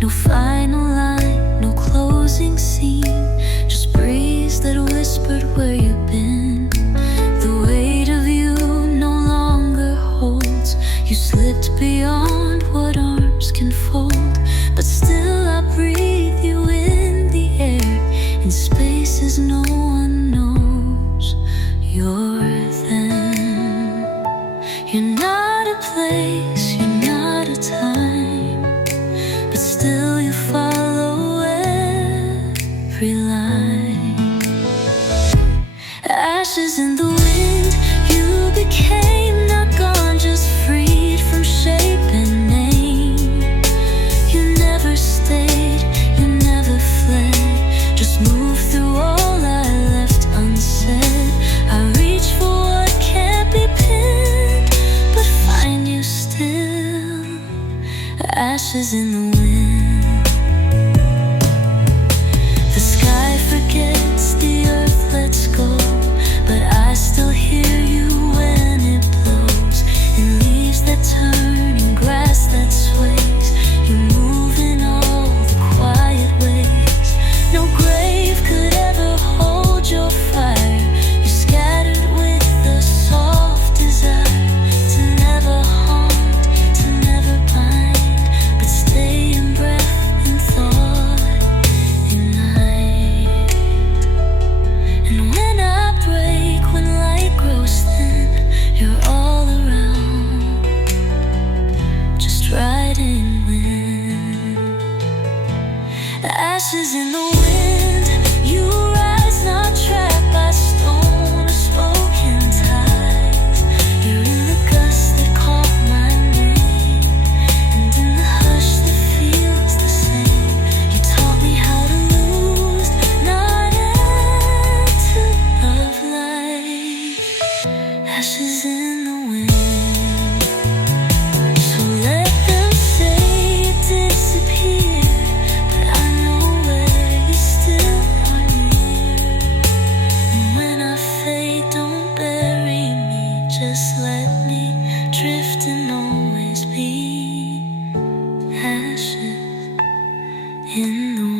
No final line, no closing scene, just breeze that whispered where you've been. The weight of you no longer holds. You slipped beyond what arms can fold, but still I breathe you in the air, in spaces no one knows you're them. You're not a place, you're not a time, but still you follow every line. Ashes in the wind, you became not gone, just freed from shape and name. You never stayed, you never fled, just moved through all I left unsaid. I reach for what can't be pinned, but find you still. Ashes in the wind. The sky forgets, the earth lets go, but I still hear you when it blows. In leaves that turn, in grass that sways, you move in all the quiet ways. No grave could ever hold your fire. You scattered with the soft desire to never haunt, to never bind, but stay in breath and thought, unite. And when I break, when light grows thin, you're all around, just riding wind. Ashes in the wind, you rise not trapped by stone or spoken ties. You're in the gusts that call my name, and in the hush that feels the same. You taught me how to lose, not end, to love life. Ashes in the wind. So let them say you disappear, but I know where you still are near. And when I fade, don't bury me, just let me drift and always be. Ashes in the wind.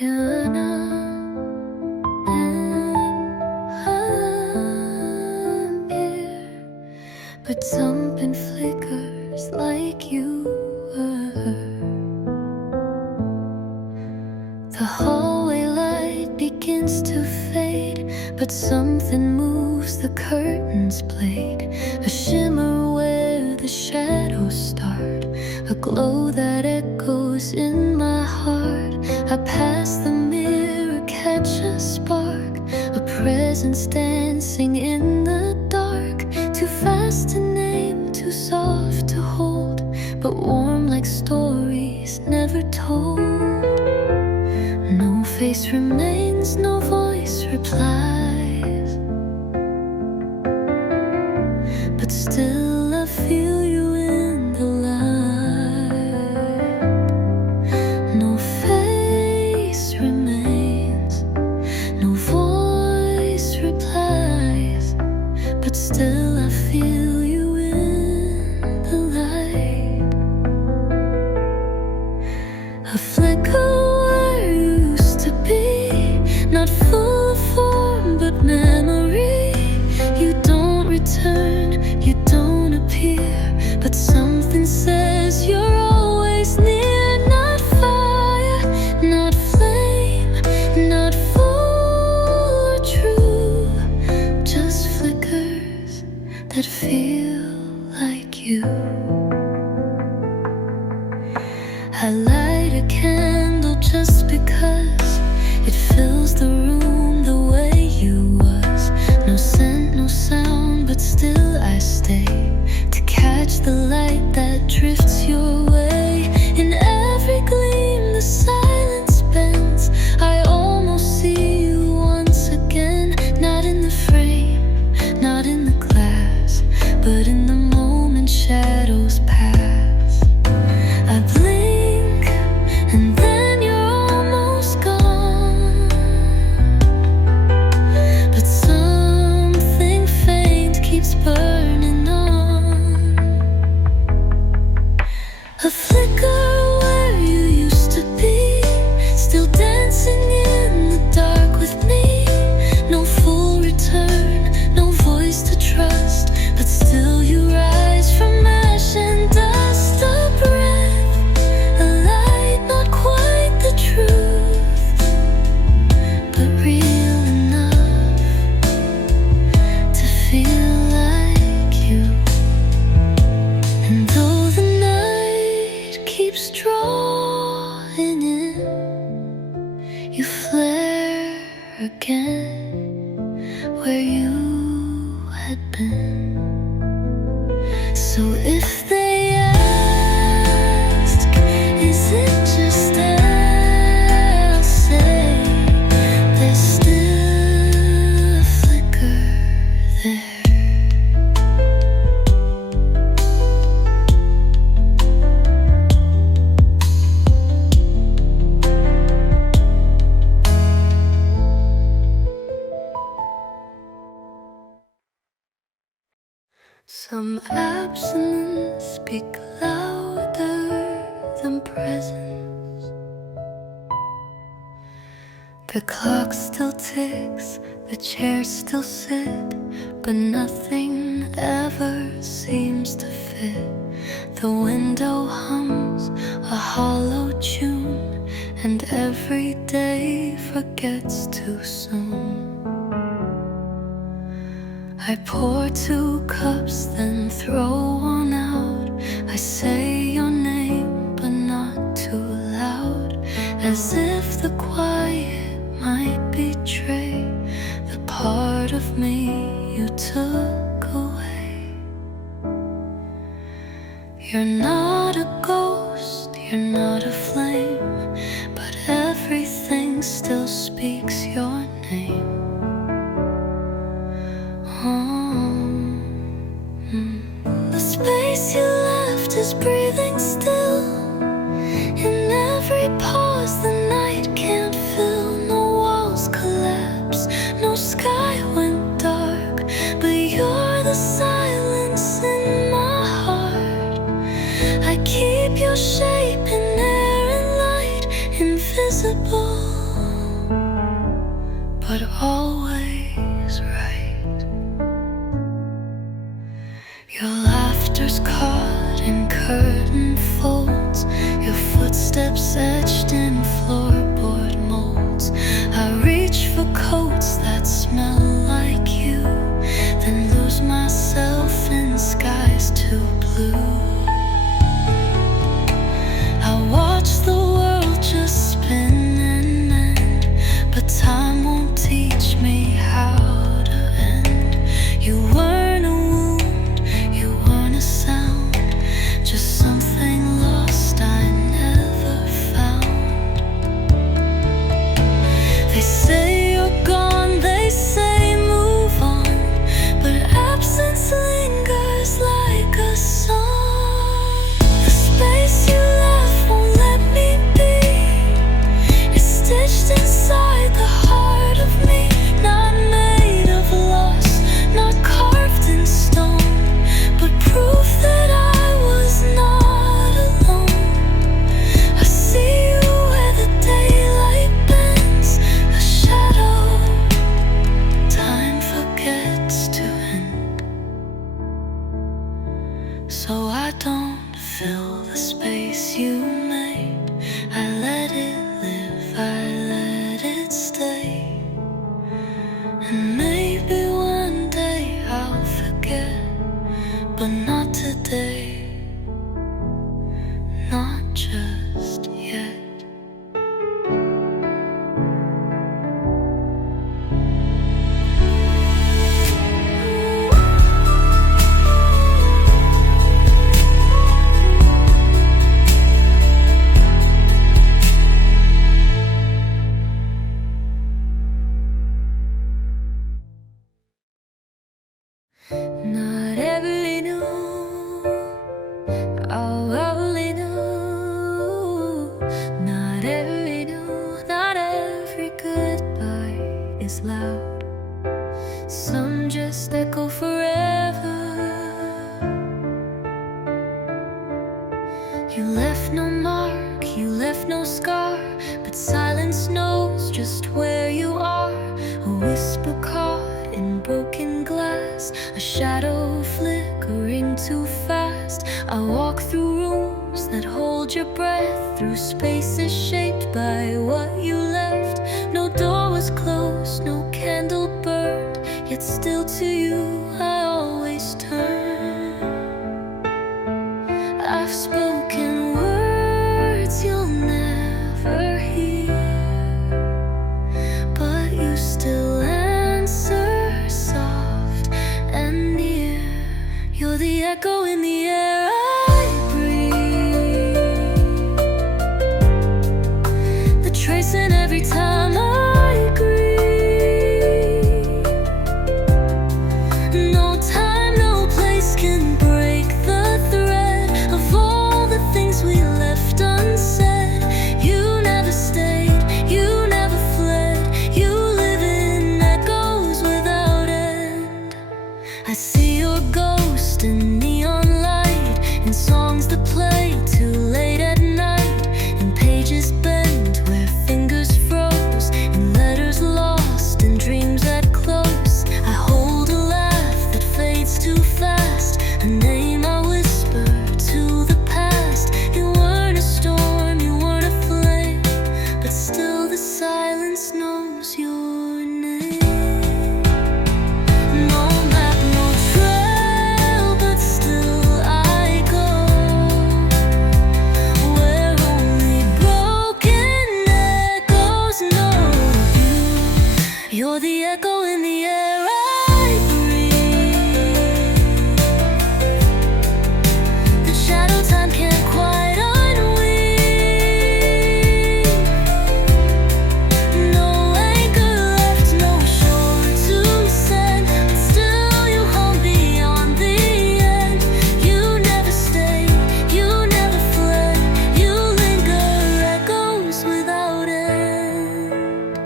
You're not I'm here, but something flickers like you were. The hallway light begins to fade, but something moves the curtain's blade. A shimmer where the shadows start, a glow that echoes in my heart. I pass the mirror, catch a spark, a presence dancing in the dark. Too fast to name, too soft to hold, but warm like stories never told. No face remains, no voice replies, but still I feel you in the light. No face remains, no voice replies, but still I feel you in the light. A flicker where you used to be, not full of form but memory. You don't return, you don't appear, but something says you're always near. Not fire, not flame, not full or true, just flickers that feel like you. I light a candle just because it fills the room the way you was. No scent, no sound, but still I stay to catch the light that drifts your way. In every gleam the silence bends, I almost see you once again. A flicker where you used to be, still dancing in the dark with me. No full return, no voice to trust, but still you rise from ash and dust. A breath, a light, not quite the truth, but real enough to feel like you. And though the night keeps drawing in, you flare again where you had been. So if they ask, is it just I'll say, there's still a flicker there. Some absence speak louder than presence. The clock still ticks, the chairs still sit, but nothing ever seems to fit. The window hums a hollow tune, and every day forgets too soon. I pour 2 cups, then throw one out. I say your name, but not too loud, as if the quiet might betray the part of me you took away. You're not a ghost, you're not a flame, but everything still speaks your name. The space you left is breathing still. In every pause the night can't fill. No walls collapse, no sky went dark, but you're the silence in my heart. I keep your shape in air and light, invisible, but always right. Your laughter's caught in curtain folds, your footsteps etched in floorboard molds. I reach for coats that smell like you, then lose myself in skies too blue. I watch the world just spin and mend, but time won't teach me how to end. You weren't a wound, you weren't a sound, just something lost I never found. They say you're gone, they say move on, but absence lingers like a song. The space you left won't let me be. It's stitched inside the heart of me, not made of loss, not carved in stone, but proof that I was not alone. I see you where the daylight bends, a shadow time forgets to end. So I don't fill the space you made, I let it live, I let it stay. And maybe one day I'll forget, but not today, not just yet. Not everyone knew, I only knew left no mark, you left no scar, but silence knows just where you are. A whisper caught in broken glass, a shadow flickering too fast. I walk through rooms that hold your breath, through spaces shaped by what you left. No door was closed, no candle burned, yet still to you I always turn. I've spoken words you'll never hear, but you still answer soft and near. You're the echo in the air I breathe, the trace in every time I grieve. No time, no place can break the thread of all the things we left unsaid. You never stayed, you never fled, you live in echoes without end. I see your ghost in neon light, in songs that play too late at night, in pages bent where fingers froze, in letters lost, in dreams that close. I hold a laugh that fades too fast, a name I whisper to the past. You weren't a storm, you weren't a flame, but still the silence knows your name. No map, no trail, but still I go where only broken echoes know you. You're the echo in the air I breathe, the shadow time can't quite unweave. No anchor left, no shore to send, but still you home beyond the end. You never stayed, you never fled, you linger echoes without end.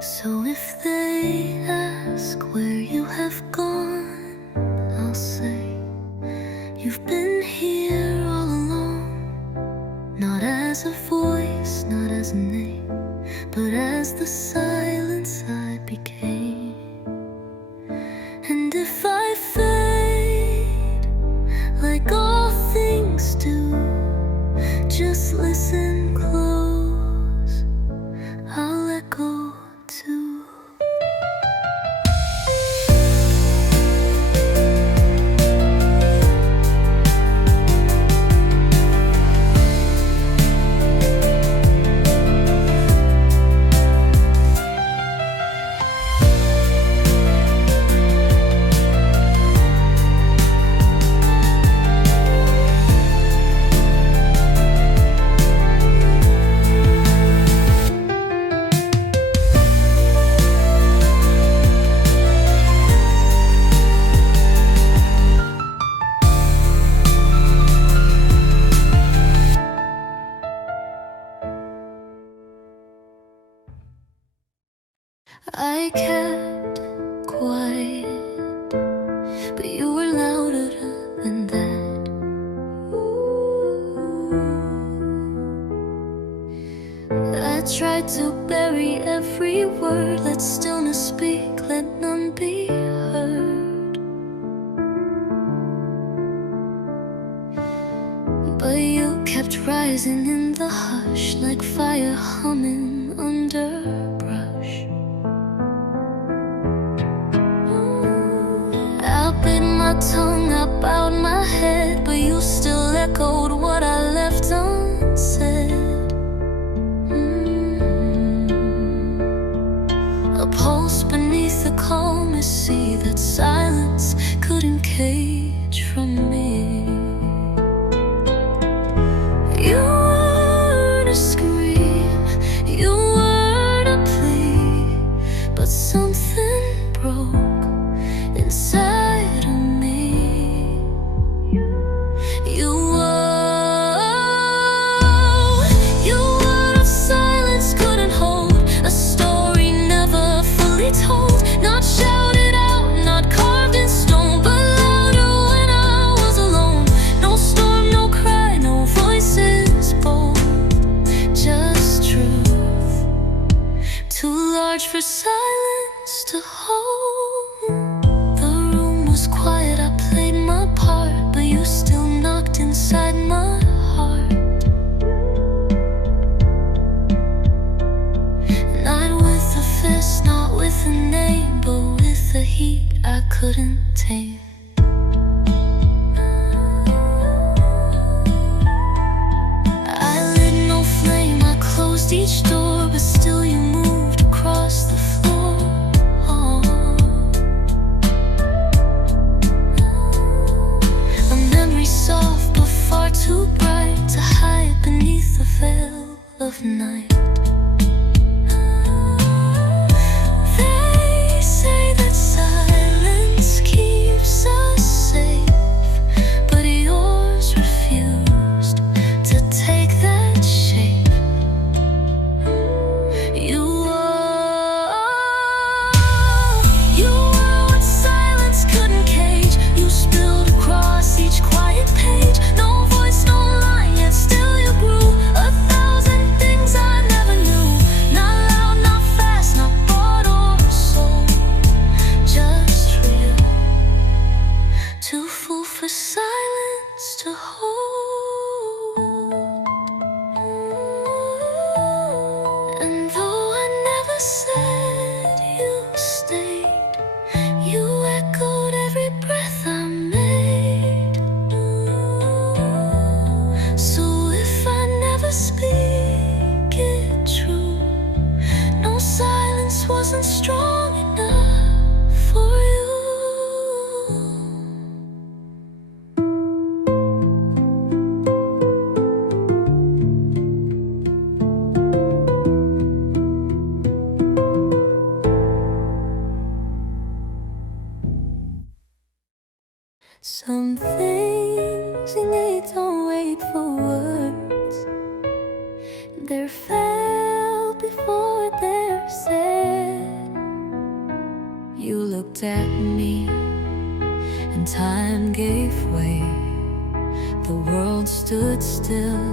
So if they ask where you have gone, I'll say you've been here all along. Not as a voice, not as a name, but as the silence I became. And if I fade, like all things do, just listen close, I'll echo too. I kept quiet, but you were louder than that. I tried to bury every word, let stillness speak, let none be heard. But you kept rising in the hush, like fire humming under brush. I bit my tongue, I bowed my head, but you still echoed what I left unsaid. A pulse beneath the calmest sea that silence couldn't cage from me. You weren't a scream, you weren't a plea, but something broke inside of me. You for silence to hold. The room was quiet, I played my part, but you still knocked inside my heart. Not with a fist, not with a name, but with the heat I couldn't tame. I lit no flame, I closed each door, but still you moved across the floor. A memory soft but far too bright to hide beneath the veil of night. They say that silence keeps us safe, but yours refused to take that shape. You were what silence couldn't cage. You spilled across each quiet page. No voice, no line, yet still you grew. 1,000 things I never knew. Not loud, not fast, not bought or sold. Just real. Too full for silence to hold. And though I never said you stayed, you echoed every breath I made. So if I never speak it true, no silence wasn't strong enough for you. Some things they don't wait for words. They're felt before they're said. You looked at me and time gave way. The world stood still,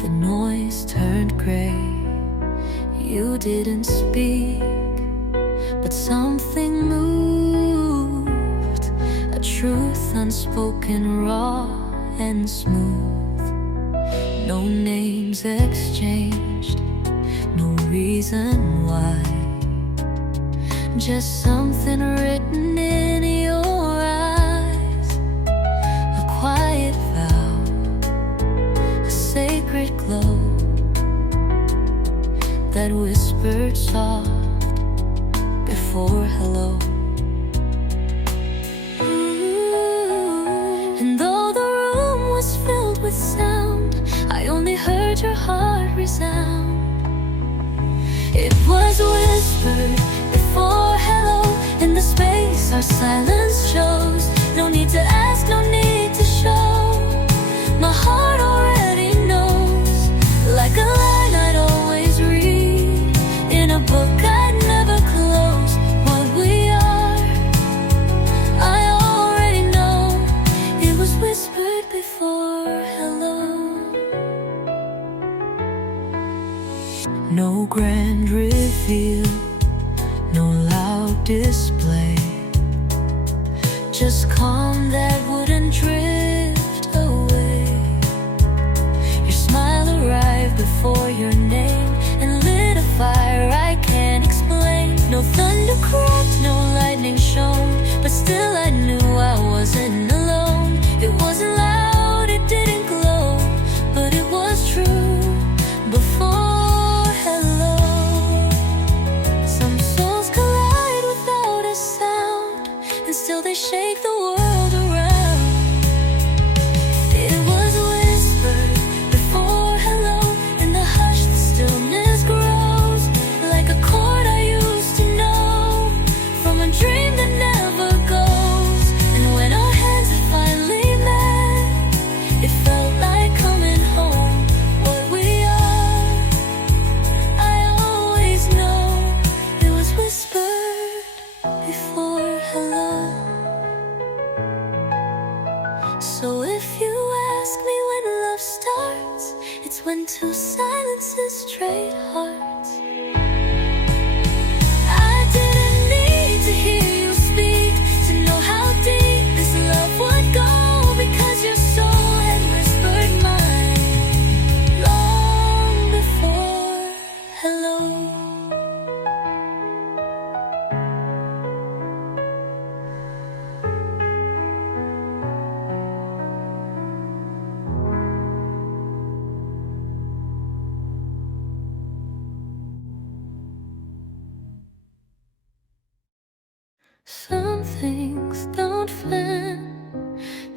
the noise turned gray. You didn't speak, but something moved. A truth unspoken, raw and smooth. No names exchanged, no reason why. Just something written in your eyes. A quiet vow, a sacred glow that whispered soft before hello. And though the room was filled with sound, I only heard your heart resound. It was whispered before hello. In the space our silence shows. No need to ask, no need to show. My heart already knows. Like a line I'd always read in a book I'd never close. What we are, I already know. It was whispered before hello. No grand reveal, no loud display. Just calm that wouldn't drift away. Your smile arrived before your name and lit a fire I can't explain. No thunder cracked, no lightning shone, but still I knew I wasn't alone. It wasn't loud, it didn't glow, but it was true before hello. Some souls collide without a sound, and still they shake the world around. It was whispered before hello. In the hush the stillness grows. Like a chord I used to know from a dream that never goes. And when our hands had finally met, it felt like coming home. What we are, I always know. It was whispered before hello. So if you ask me when love starts, it's when two silences trade hearts.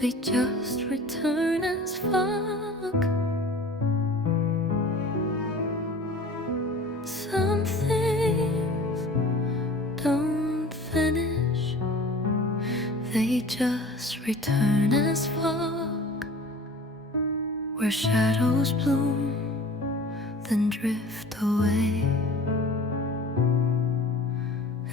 they just return as fog. Some things don't finish, they just return as fog. Where shadows bloom, then drift away.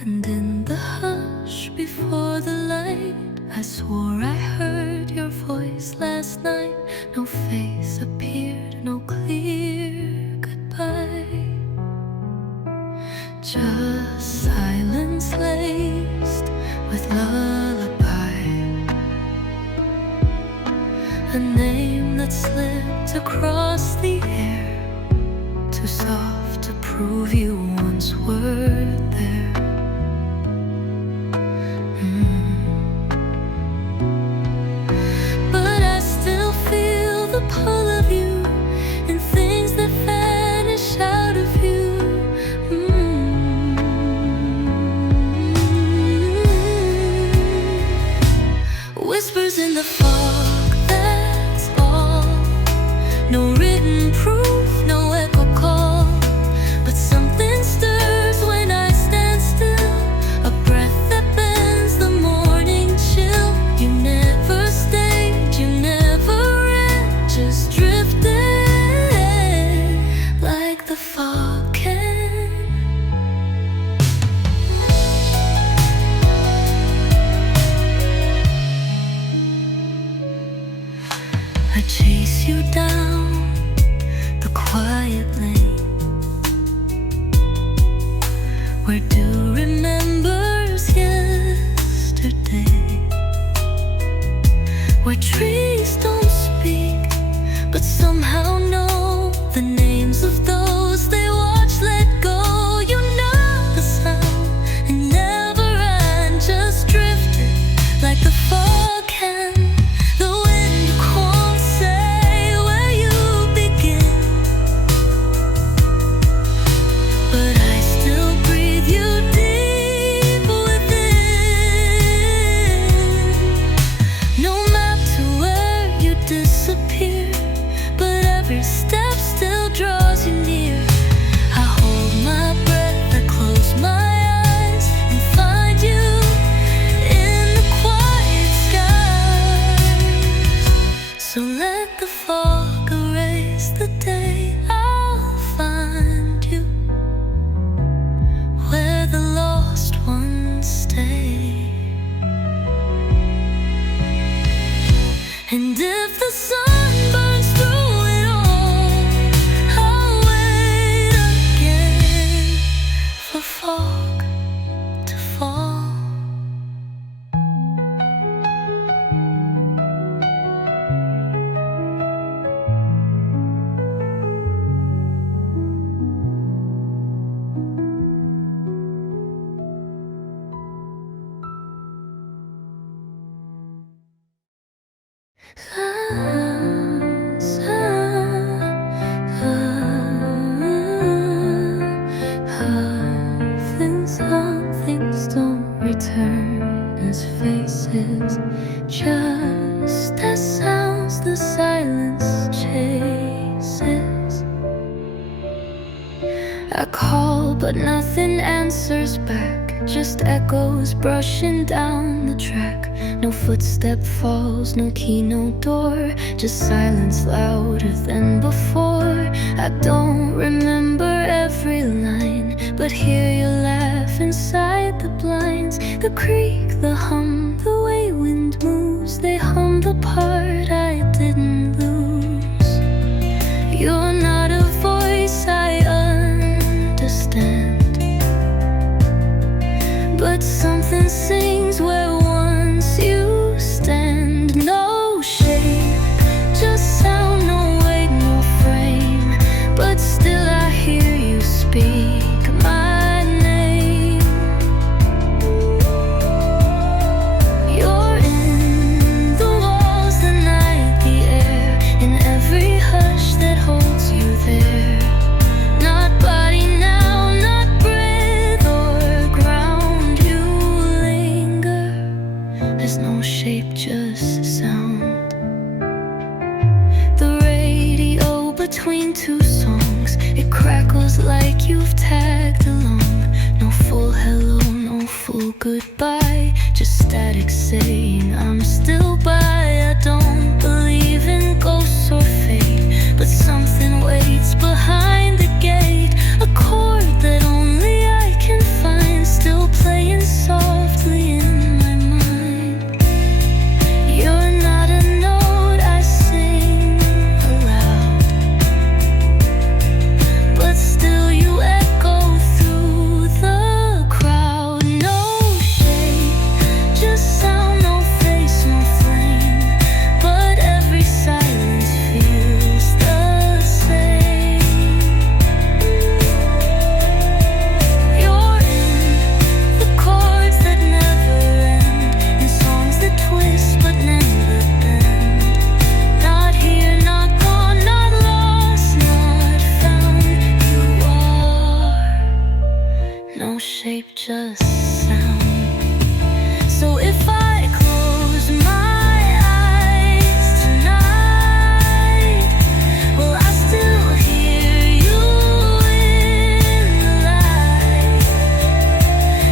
And in the hush before the light, I swore I heard your voice last night. No face appeared, no clear goodbye, just silence laced with lullaby. A name that slipped across the air, too soft to prove you once were there. But I still feel the pull of you and things that vanish out of you. Whispers in the fog, that's all. No written proof, no echo call, but something stirs when I stand still. A breath that bends the morning chill. You never stayed, you never ran, just drifted like the fog can. I chase you down the quiet lane, where do remembers yesterday, where trees don't speak but somehow know the names of those they watch let go. You know the sound and never ran, just drifted like the fog can. The wind won't say where you begin, but I still breathe you deep within. No map to where you disappear, but every step still draws you near. I hold my breath, I close my eyes and find you in the quiet skies. So let the fog erase the day, I'll find you where the lost ones stay. And if the sun burns through it all, I'll wait again for fog to fall. Things don't return as faces, just as sounds the silence chases. I call but nothing answers back, just echoes brushing down the track. No footstep falls, no key, no door, just silence louder than before. I don't remember every line, but hear you laugh inside the blinds. The creak, the hum, the way wind moves, they hum the part I didn't lose. You're not a voice I understand, but something sings where once you stand. No shape, just sound, no weight, no frame, but still I hear you speak my name. You're in the walls, the night, the air, in every hush that holds you there. Not body now, not breath or ground, you linger. between two songs. It crackles like you've tagged along. No full hello, no full goodbye, just static saying I'm still by. I don't believe in ghosts or fate, but something waits behind the gate. A chord that only I can find, still playing softly in my mind. You're not a note I sing aloud, but still you echo through the crowd. No shape, just sound, no face, no flame, but every silence feels the same. You're in the chords that never end, in songs that twist but never bend. Not here, not gone, not lost, not found. You are no shape, just sound. So if I close my eyes tonight, will I still hear you in the light?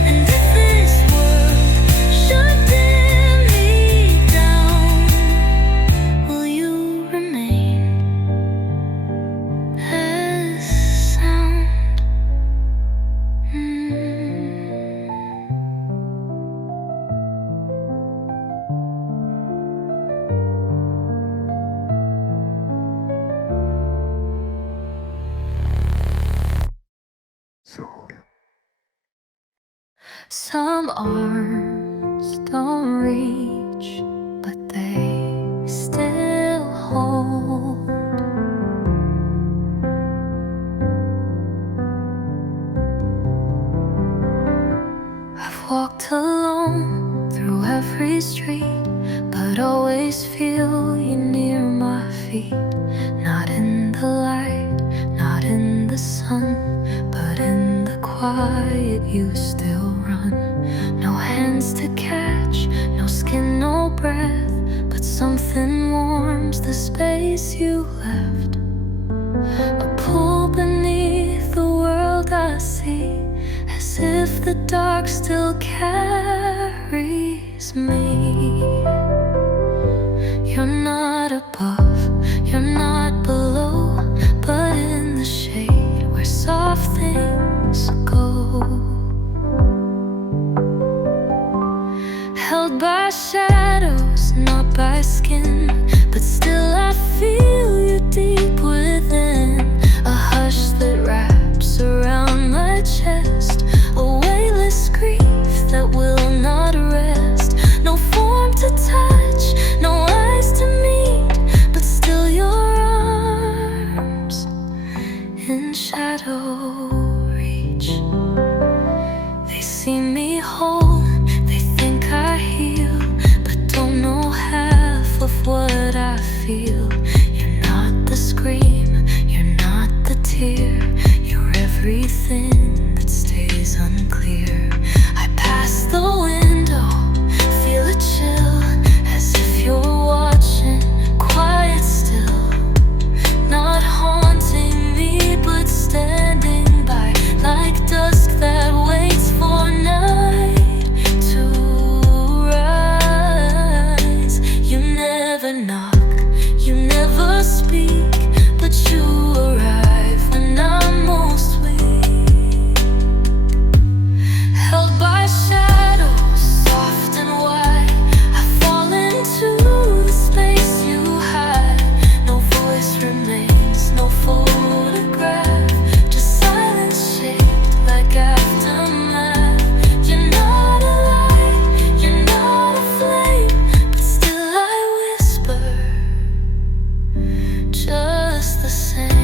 And if this world should dim me down, will you remain as sound? Some arms don't reach, but they still hold. I've walked alone through every street, but always feel you near my feet. Not in the light, not in the sun, but in the quiet you still run. No hands to catch, no skin, no breath, but something warms the space you left. A pull beneath the world I see, as if the dark still carries me. You're not above, you're not below, but in the shade where soft things go. Held by shadows, not by skin, but still I feel you deep within. A hush that wraps around my chest, a weightless grief that will not rest. No form to touch, no eyes to meet, but still your arms in shadow reach. They see me whole, they think I heal, but don't know half of what I feel. You're not the scream, you're not the tear, you're everything that stays unclear. I pass the window, feel a chill, as if you're watching, quiet still. Not haunting me, but standing by, like dusk that waits for night to rise. You never knock, you never speak, but you arrive when I'm most weak. Held by shadows, soft and wide, I fall into the space you hide. No voice remains, no photograph, just silence shaped like aftermath. You're not a light, you're not a flame, but still I whisper just the same.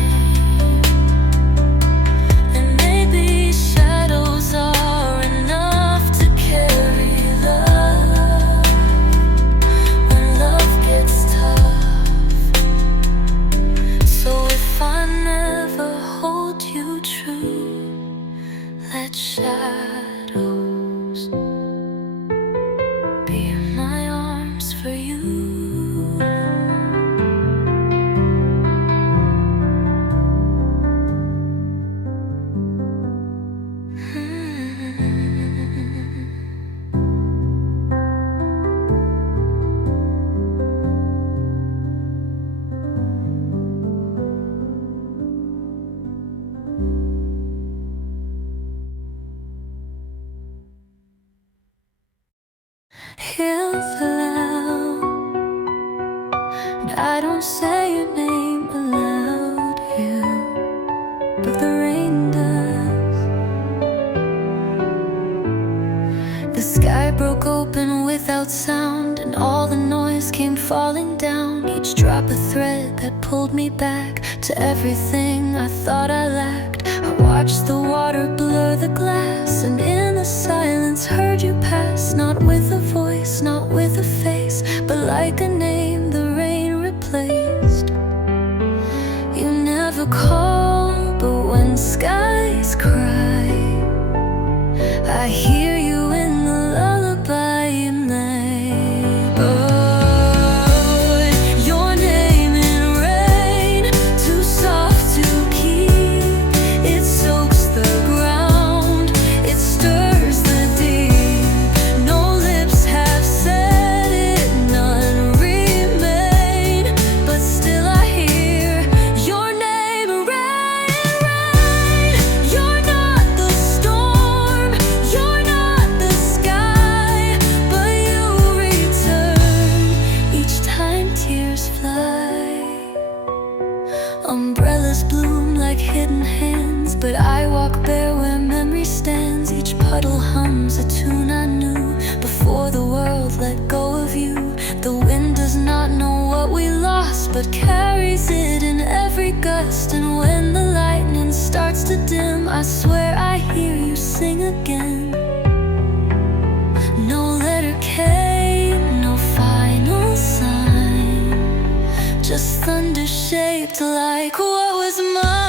thread that pulled me back to everything I thought I lacked. I watched the water blur the glass, and in the silence heard you pass. Not with a voice, not with a face, but like a name the rain replaced. You never call, but when skies cry, I hear you in the lullaby you made. But your name in rain, too soft to keep. It soaks the ground, it stirs the deep. No lips have said it, none remain, but still I hear your name. Rain, rain. You're not the storm, you're not the sky, but you return each time tears fly. Umbrellas bloom like hidden hands, but I walk bare where memory stands. Each puddle hums a tune I knew before the world let go of you. The wind does not know what we lost, but carries it in every gust. And when the lightning starts to dim, I swear I hear you sing again. No letter came, no final sign, just thunder shaped like what was mine.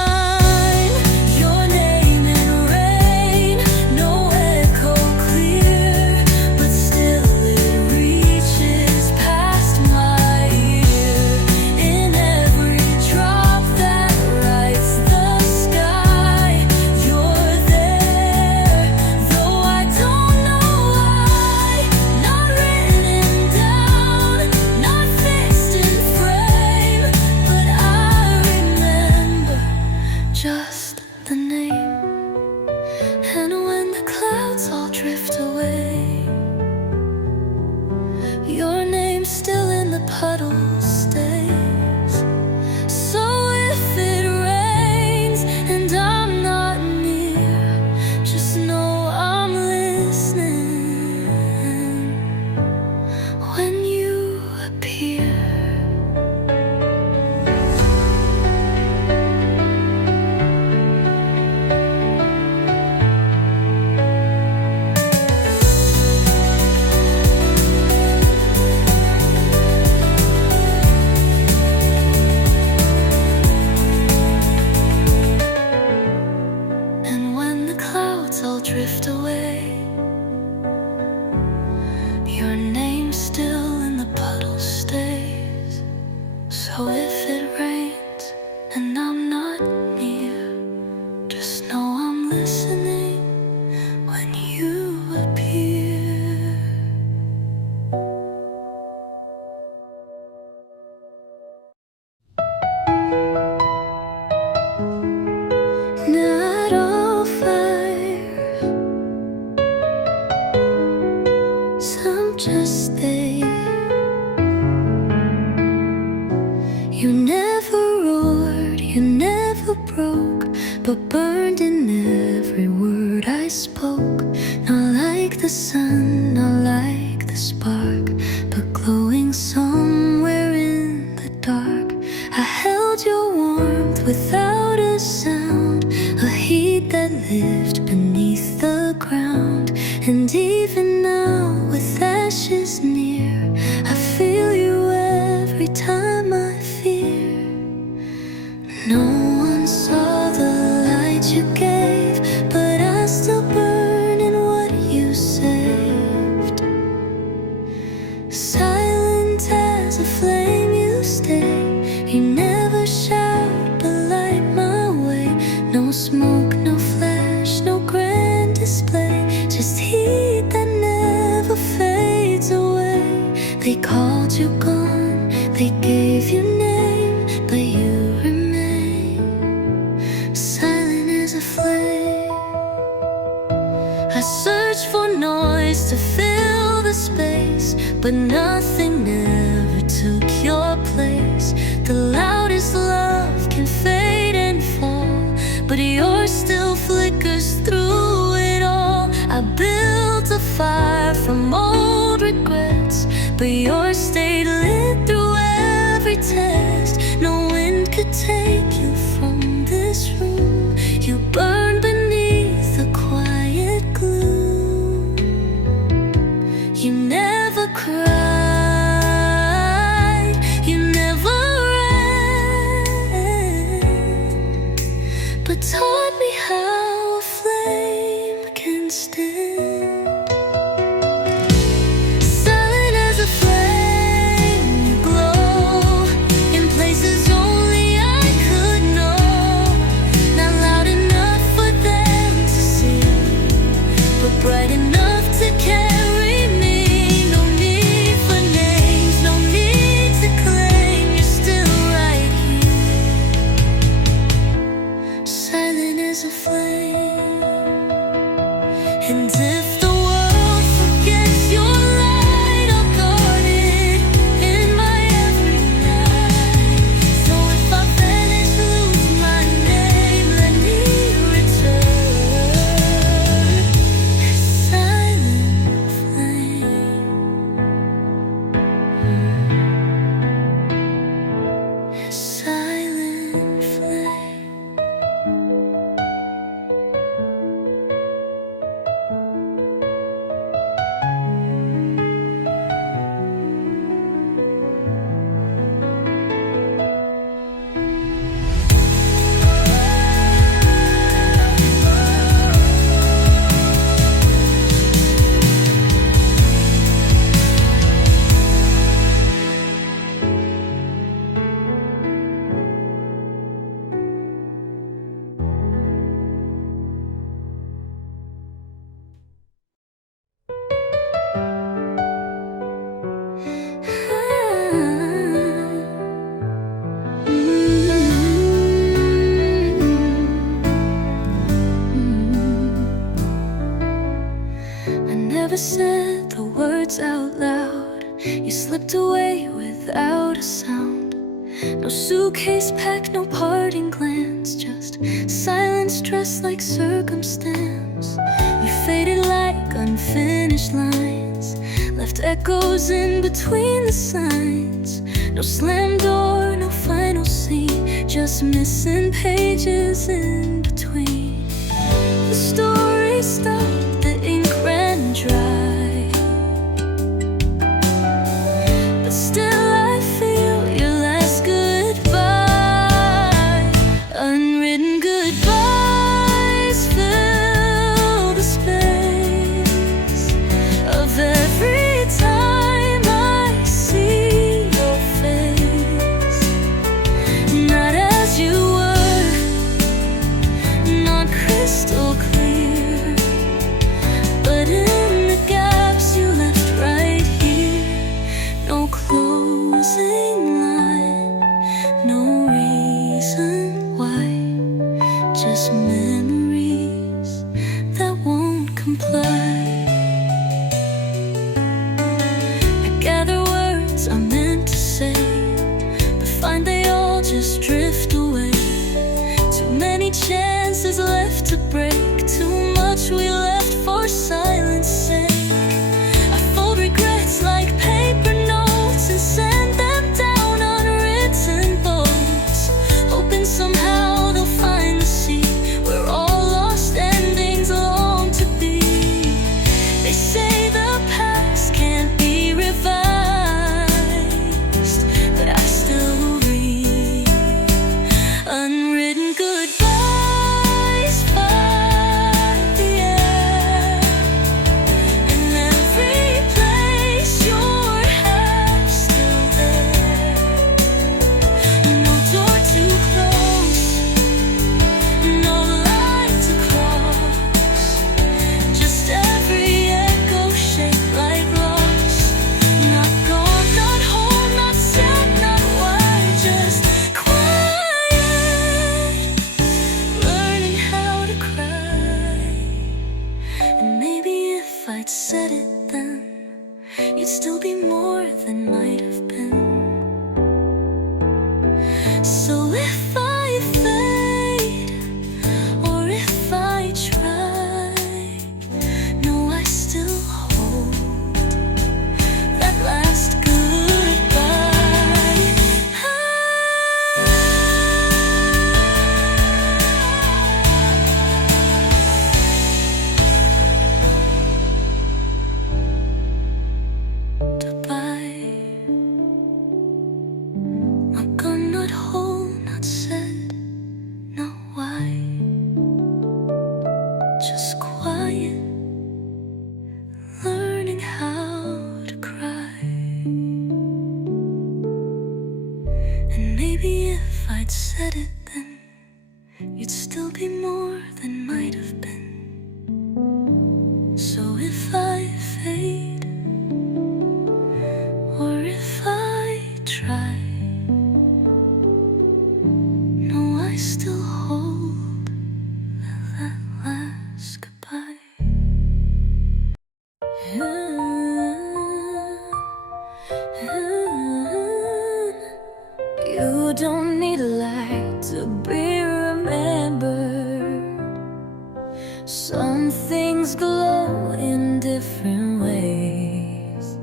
Your name in rain, no echo clear, but still it reaches past my ear. In every drop that writes the sky, you're there, though I don't know why. Not written down, not fixed in frame, but I remember just the name. And when the clouds all drift away, your name still in the puddle stays. So if it rains and I'm not near, just know I'm listening when you appear. And when the clouds all drift away, your name still in the puddle stays. So if it rains and I'm not near, just know I'm listening when you appear. Not all fire, some just stay. You never roared, you never broke, but burned in every word I spoke. Not like the sun, not like the spark, but glowing somewhere in the dark. I held your warmth without a sound, a heat that lived beneath the ground. And even now, with ashes near, I feel you every time I fear. No one saw the light you gave, but I still burn in what you saved. Silent as a flame you stay. You never shout, but light my way. No smoke, no flash, no grand display, just heat that never fades away. They called you gone, they gave you name, but you remain silent as a flame. I searched for noise to fill the space, but nothing ever took your place. The loudest love can fade and fall, but yours still flickers through it all. I built a fire from old regrets, but yours stayed lit through every test. No could take you from this room. You burn beneath the quiet gloom. You never cried, you never ran, but taught me how a flame can stand. Silent as a flame, you glow in places only I could know. Not loud enough for them to see, but bright enough to carry me. No need for names, no need to claim you're still right here. Silent as a flame. And if the world forgets your light, I'll guard it in my every night. So if I vanish, lose my name, let me return. Silent flame. Silent flame. I never said the words out loud. You slipped away without a sound. No suitcase packed, no parting glance, just silence dressed like circumstance. You faded like unfinished lines, left echoes in between the signs. No slam door, no final scene, just missing pages in between. The story stopped, the ink ran dry, but still I feel your last goodbye. Unwritten goodbyes fill the space of every time I see your face. Not as you were, not crystal clear, but in the gaps you left right here. No closing line, no reason why, just memories that won't comply. I gather words I meant to say, but find they all just drift away. Too many chances left to break, too much we left for silence sake. I fold regrets like paper notes and send them down unwritten thoughts, hoping somehow they'll find the sea where all lost endings long to be. still hope that last goodbye. You don't need a light to be remembered. Some things glow in different ways.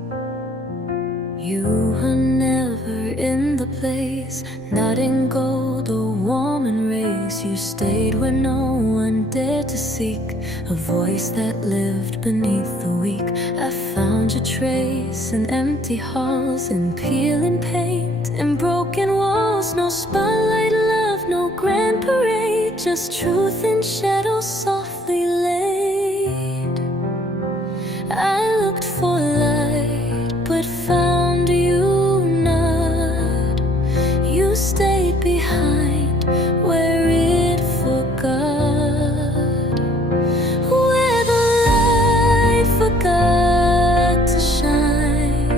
You were never in the place, not in gold or warm embrace. You stayed where no one dared to seek, a voice that lived beneath the weak. I found your trace in empty halls, in peeling paint, in broken walls. No spotlight, love, no grand parade, just truth in shadows softly laid. I looked for light, but found you not. You stayed behind where it forgot, where the light forgot to shine.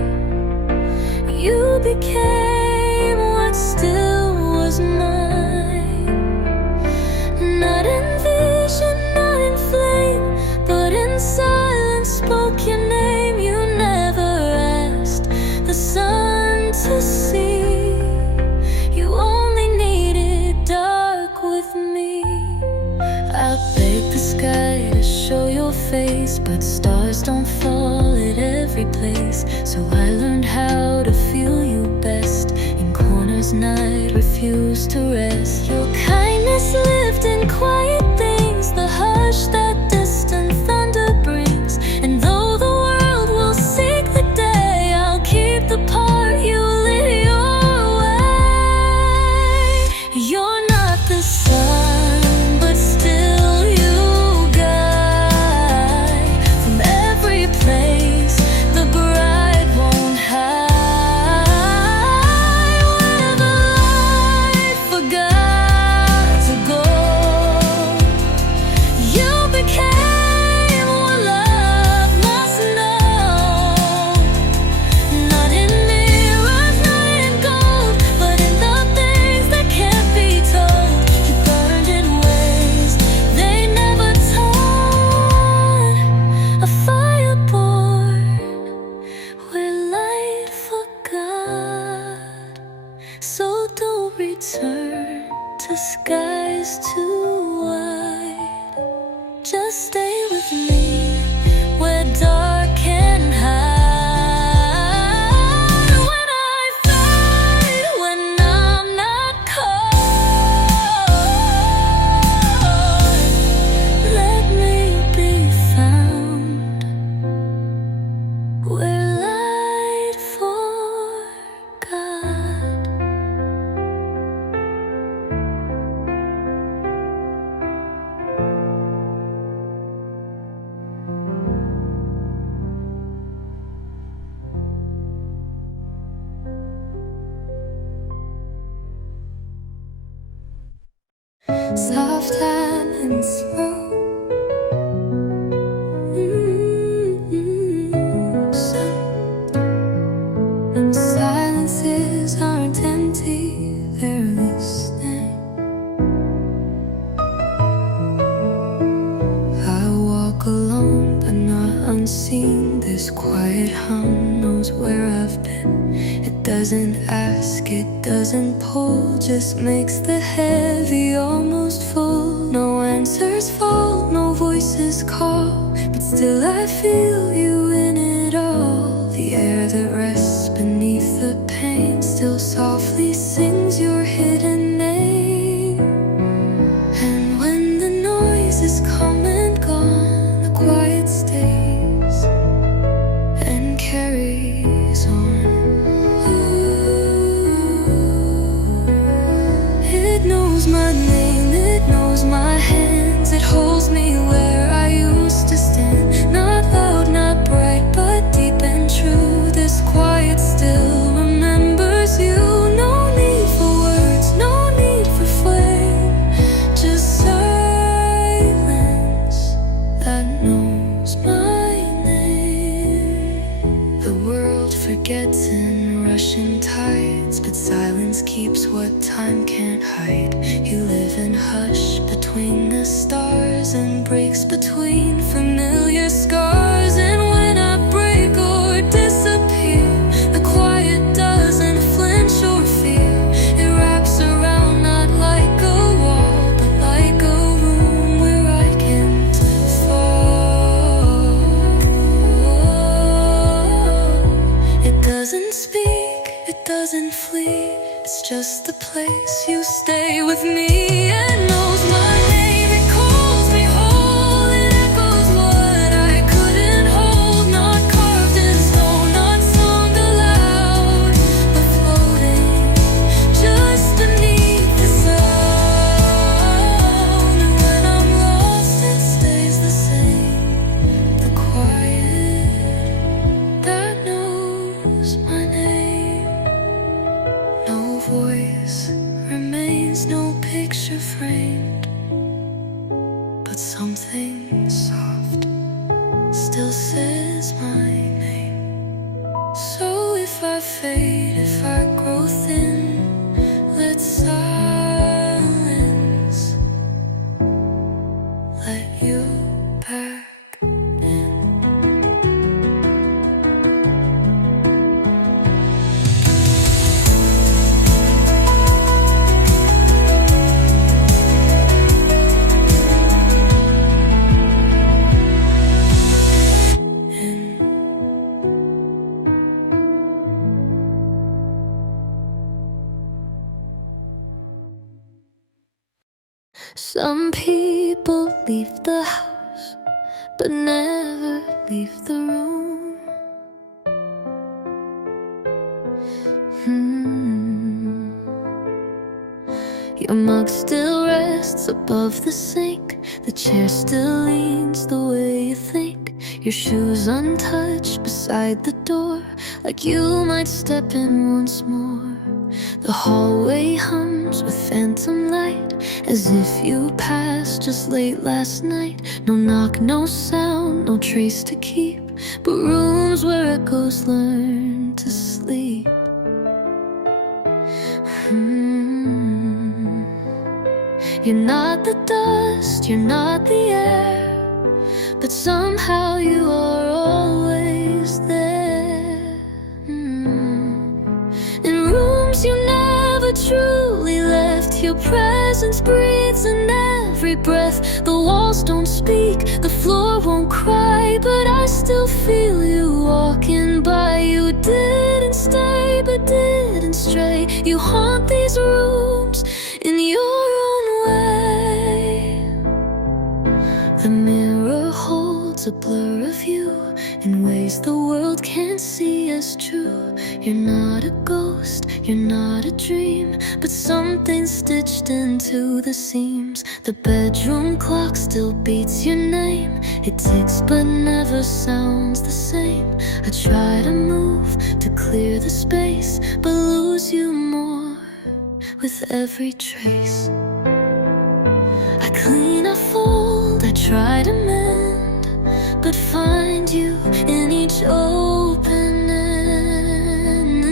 You became what still was mine. Not in vision, not in flame, but in silence spoke your name. You never asked the sun to see. You only needed dark with me. I begged the sky to show your face, but stars don't fall at every place. So I learned how to feel you best. In corners night refused to rest. Your kindness lived in quiet things, the hush that distant thunder brings. And though the world will seek the day, I'll keep the part you lit your way. You're not the sun, but still you guide. From every place the bride won't hide. Where the light forgot to go, you became what love must know. Not in mirrors, not in gold, but in the things that can't be told. You burned in ways they never told. A fire born where light forgot. So don't return to skies too wide. Just stay with me where dark can hide. When I fight, when I'm not cold, let me be found where light forgot. Soft and slow. And silences aren't empty, they're listening. I walk alone, but not unseen. This quiet hum knows where I've been. It doesn't ask, it doesn't pull, just makes the heavy almost full. No answers fall, no voices call, but still I feel you in it all. The air that rests beneath the pain still softly sings your hidden name. And when the noise is come and gone, the quiet stays and carries on. It knows my name, it knows my hands, it holds me where I used to stand. Not loud, not bright, but deep and true. This quiet still remembers you. No need for words, no need for flame, just silence that knows my name. The world forgets in rushing tides, but silence keeps what time can't hide. You live in hush between the stars and breaks between familiar scars. And when I break or disappear, the quiet doesn't flinch or fear. It wraps around not like a wall, but like a room where I can't fall. It doesn't speak, it doesn't flee. It's just the place you stay with me. And knows my name, it calls me whole. It echoes what I couldn't hold. Not carved in stone, not sung aloud, but floating just beneath the sound. And when I'm lost, it stays the same. The quiet that knows my name. No voice remains, no picture framed, but something soft still says my name. So if I fade, if I grow thin, let silence let you back in. Some people leave the house, but never leave the room. Your mug still rests above the sink. The chair still leans the way you think. Your shoes untouched beside the door, like you might step in once more. The hallway hums with phantom light, as if you passed just late last night. No knock, no sound, no trace to keep, but rooms where echoes learn to sleep. You're not the dust, you're not the air, but somehow you are always there. In rooms you never truly left, your presence breathes in every breath. The walls don't speak, the floor won't cry, but I still feel you walking by. You didn't stay, but didn't stray. You haunt these rooms in your own way. The mirror holds a blur of you in ways the world can't see as true. You're not a ghost, you're not a dream, but something stitched into the seams. The bedroom clock still beats your name. It ticks but never sounds the same. I try to move, to clear the space, but lose you more with every trace. I clean, I fold, I try to mend, but find you in each open end.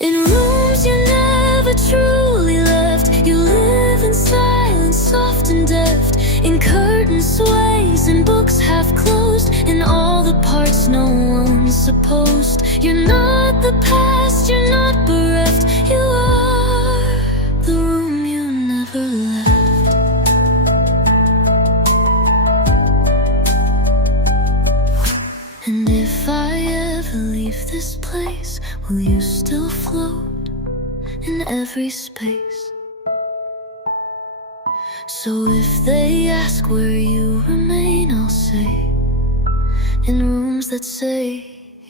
In rooms you never truly left, you live in silence, soft and deft. In curtain sways and books half closed, in all the parts no one's supposed. You're not the past, you're not bereft, you are the room you never left. And if I ever leave this place, will you still float in every space? So if they ask where you remain, I'll say, in rooms that say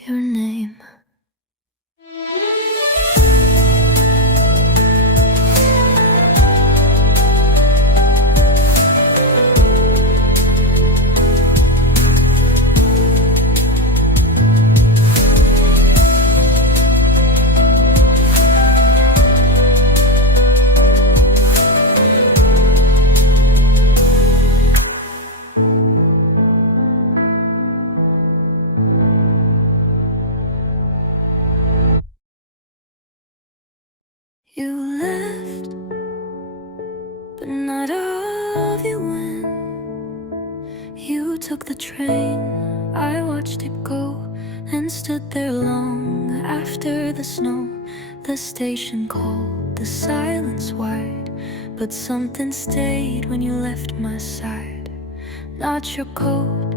your name. of you when you took the train. I watched it go and stood there long after the snow. The station cold, the silence wide, but something stayed when you left my side. Not your coat,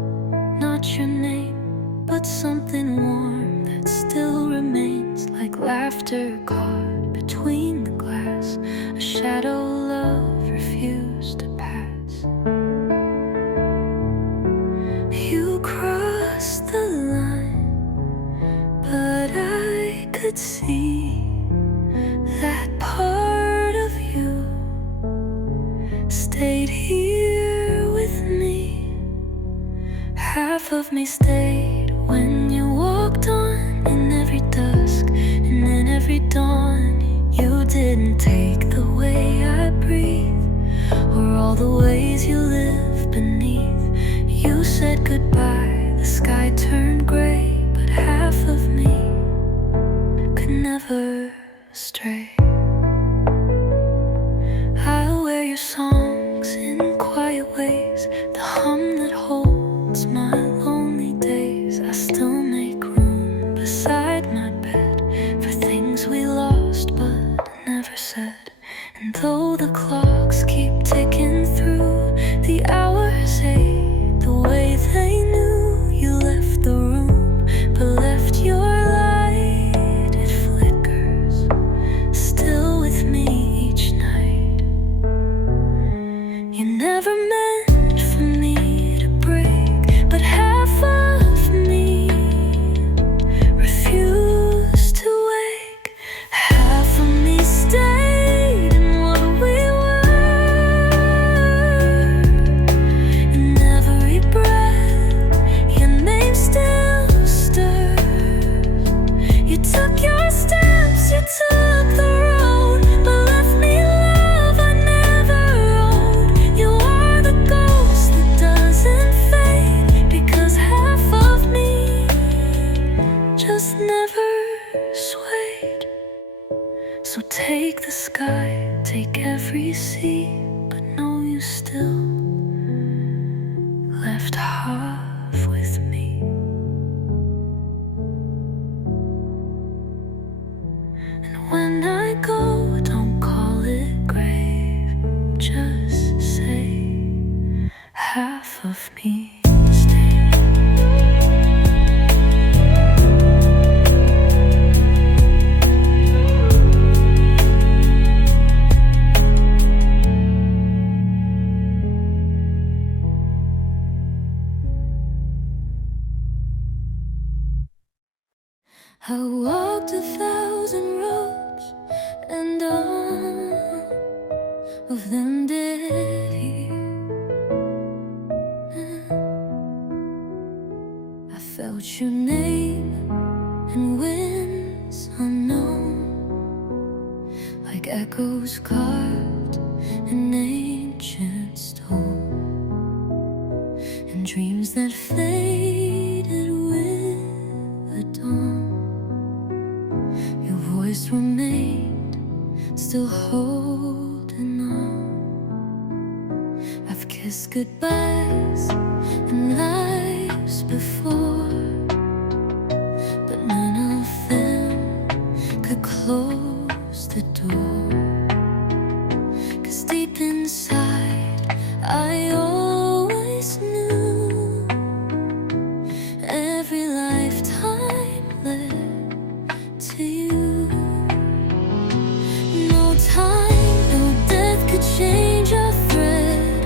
not your name, but something warm that still remains, like laughter caught between the glass, a shadow love refused to pass. You crossed the line, but I could see that part of you stayed here with me. Half of me stayed when you walked on, in every dusk and in every dawn. You didn't take the way I breathe, or all the ways you live beneath. You said goodbye, the sky turned gray, but half of me could never stray. I'll wear your songs in quiet ways, the hum that holds my lonely days. I still make room beside my bed for things we lost but never said. And though the clocks keep ticking through, the hours ache the way they knew. You left the room, but left your light, it flickers, still with me each night. You never meant for me to break, but half of me refused to wake. Half of me stayed in what we were. In every breath, your name still stirs. You took your steps, you took the road, but left me love I never owned. You are the ghost that doesn't fade, because half of me just never swayed. So take the sky, take every sea, but know you still left half with me. And when I go, don't call it grave, just say half of me stayed. I walked 1,000 roads, and all of them dead here. I felt your name in winds unknown, like echoes carved in ancient stone, and dreams that faded with the dawn. Your voice remained, still holding on. I've kissed goodbyes and lives before, but none of them could close the door. 'Cause deep inside I always knew every lifetime led to you. No time, no death could change our thread.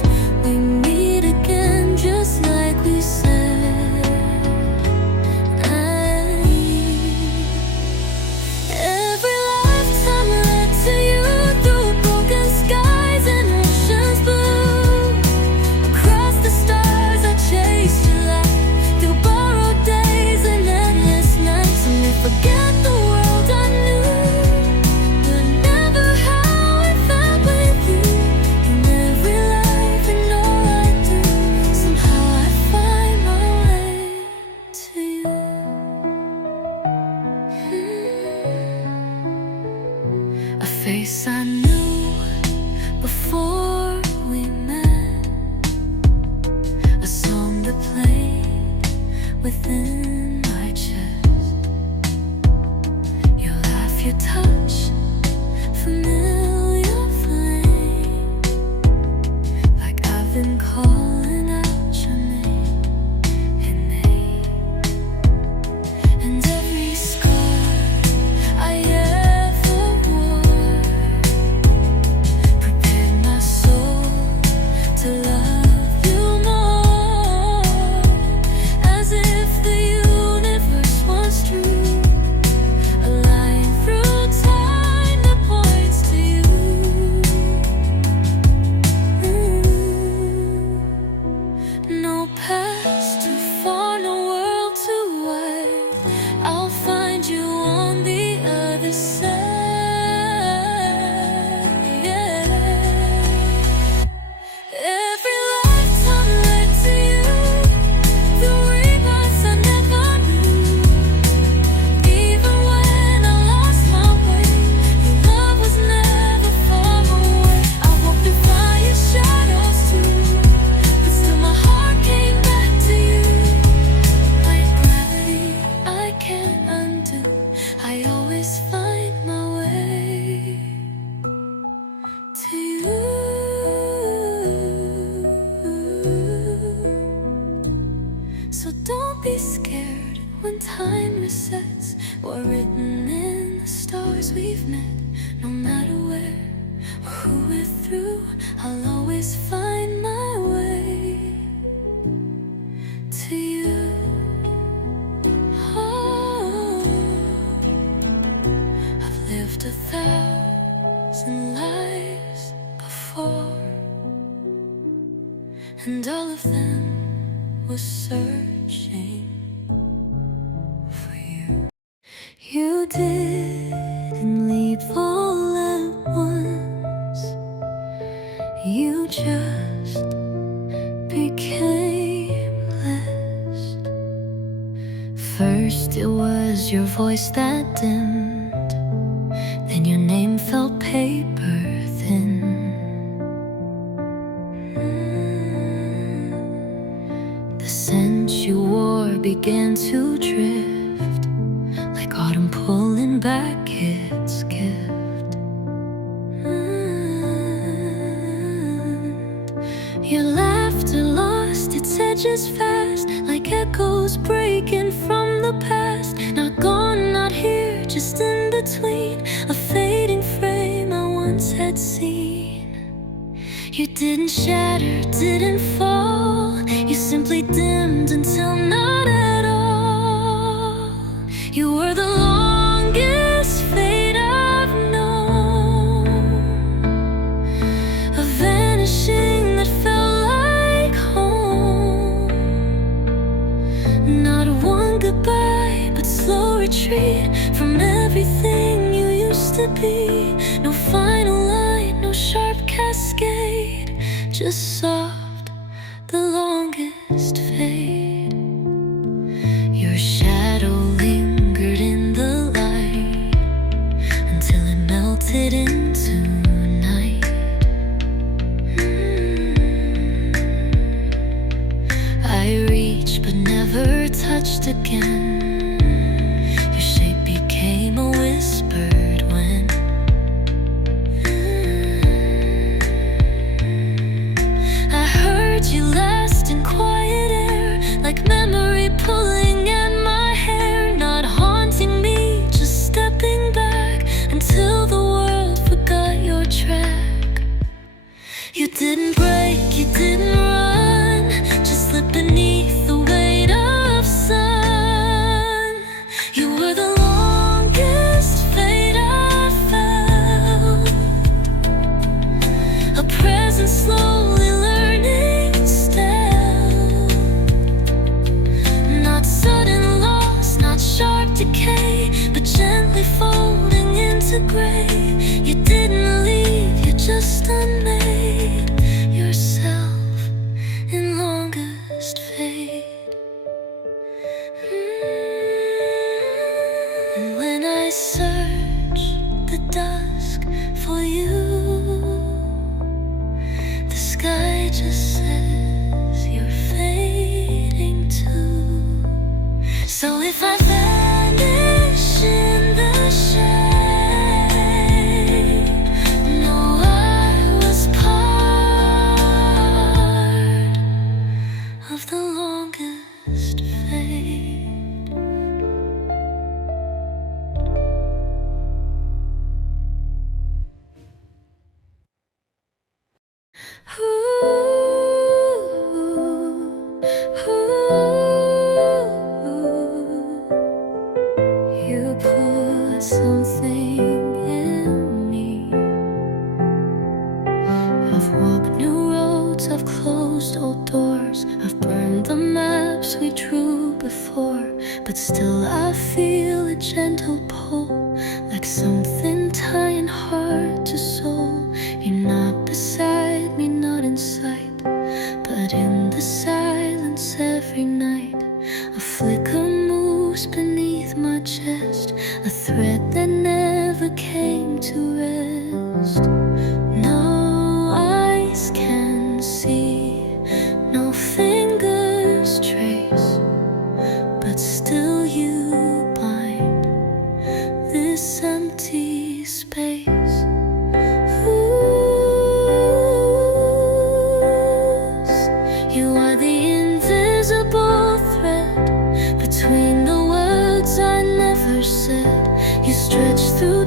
We meet again just like we said. Every lifetime led to you, through broken skies and oceans blue. when time resets, we're written in the stars we've met. No matter where or who we're through, I'll always find my way to you. Oh, I've lived 1,000 lives before, and all of them was searching for you. You didn't leave all at once, you just became blessed. First it was your voice that dimmed, then your name felt paper thin. The scent you wore began to drift, like autumn pulling back its gift. Your laughter lost its edges fast, like echoes breaking from the past. Not gone, not here, just in between, a fading frame I once had seen. You didn't shatter, didn't fall, you simply dimmed until not at all. You were the longest fade I've known, a vanishing that felt like home. Not one goodbye, but slow retreat from everything you used to be. No final line, no sharp cascade, just soft, the longest fade. Your shadow lingered in the light until it melted into night. I reached but never touched again. Your shape became a whispered wind. I heard you last in quiet air, like memory pulling at my hair. Not haunting me, just stepping back until the world forgot your track. You didn't break, you didn't run, just slip beneath the weight of sun. You were the longest fade I felt, a presence slowly learning still. Not sudden loss, not sharp decay, but gently folding into gray. You didn't leave, you just unmade yourself in longest fade. And when I search the dusk for you, the sky just says you're fading too. So if I vanish in the shade, know I was part of the longest fade. You put something in me. I've walked new roads, I've closed old doors, I've burned the maps we drew before, but still I feel a gentle pull, like something tying heart to soul. You're not beside me, not in sight, but in the silence every night. A flicker moves beneath my chest, a thread that never came to rest. No eyes can see, no fingers trace, but still you bind this empty space.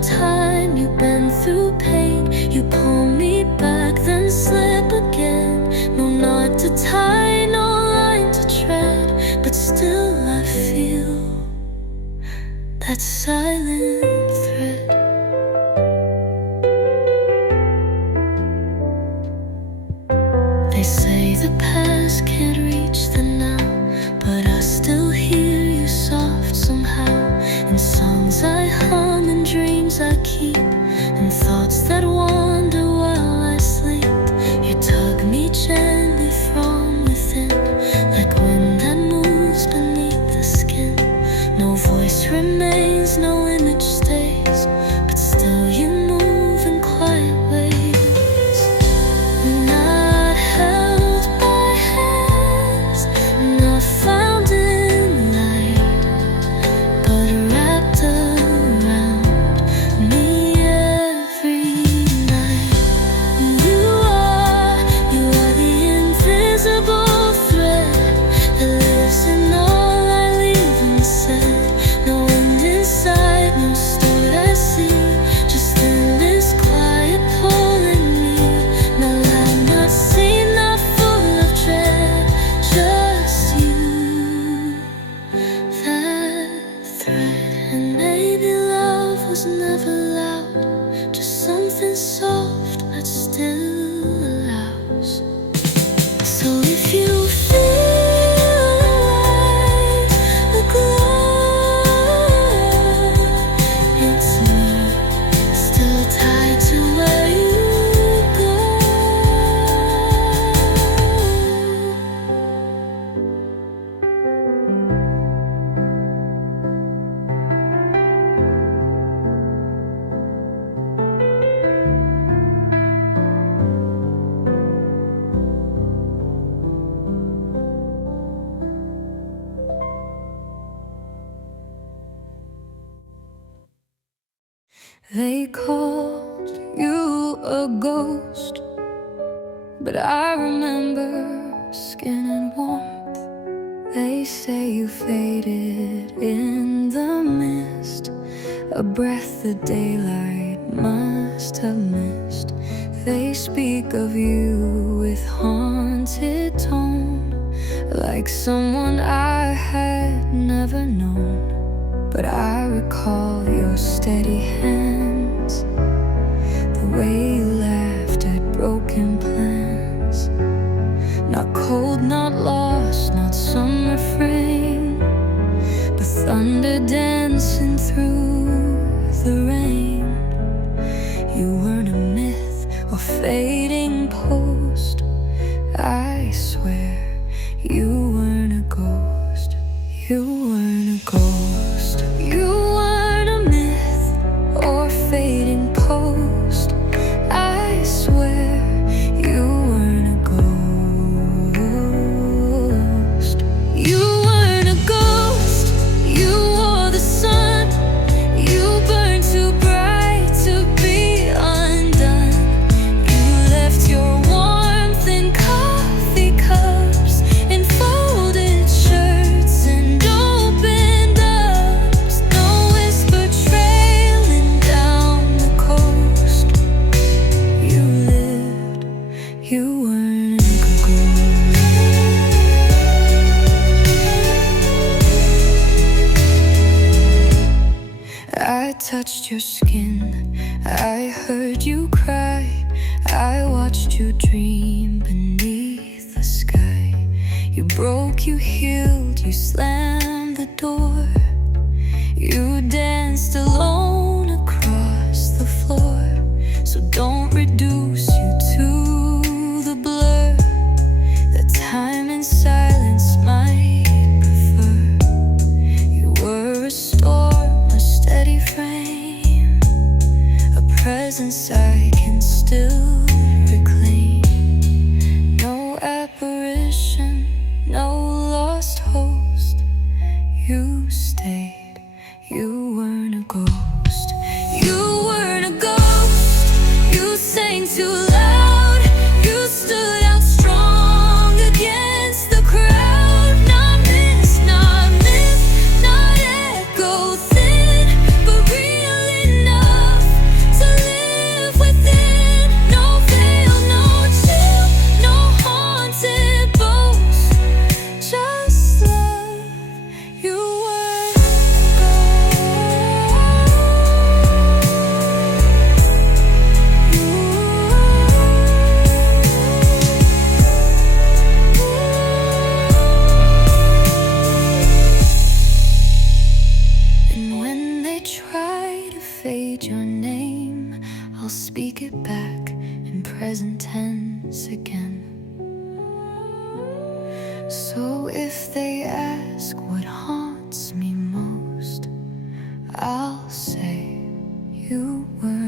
time. You've been through pain. You pull me back, then slip again. No knot to tie, no line to tread, but still I feel that silent thread. They say the past can't reach the now, but I still hear you soft somehow, in songs I hum and dreams I keep, and thoughts that wander while I sleep. You tug me gently from within, like wind that moves beneath the skin. No voice remains, no image stays, but still you move in quiet ways. Not held by hands, not found in light, but wrapped around me every night. You are the invisible thread that lives in all I leave unsaid. No wind inside, no story I see, just endless quiet pulling me. Not loud, not seen, not full of dread, just you, that thread. And maybe love was never loud, just something soft but still allows. So if you feel alive, the glow, it's love, still tied to where you go. They called you a ghost, but I remember skin and warmth. They say you faded in the mist, a breath the daylight must have missed. They speak of you with haunted tone, like someone I had never known. But I recall your steady hands, the way you laughed at broken plans. Not cold, not lost, not some refrain, but thunder dancing through the rain. You weren't a myth or fading post, I swear you weren't a ghost. You weren't a ghost. You weren't a myth or fading post, I swear you weren't a ghost. You weren't a ghost. You wore the sun. You burned too bright to be undone. You left your warmth in coffee cups, in folded shirts and open ups. No whisper trailing down the coast. You lived, you weren't a ghost. I touched your skin, I heard you cry, I watched you dream beneath the sky. You broke, you healed, you slammed the door. You danced alone across the floor. So don't reduce you to the blur that time and silence might prefer. You were a storm, a steady frame, a presence I can still reclaim. No apparition, no lost host. You stayed, you weren't a ghost. once again. So if they ask what haunts me most, I'll say you were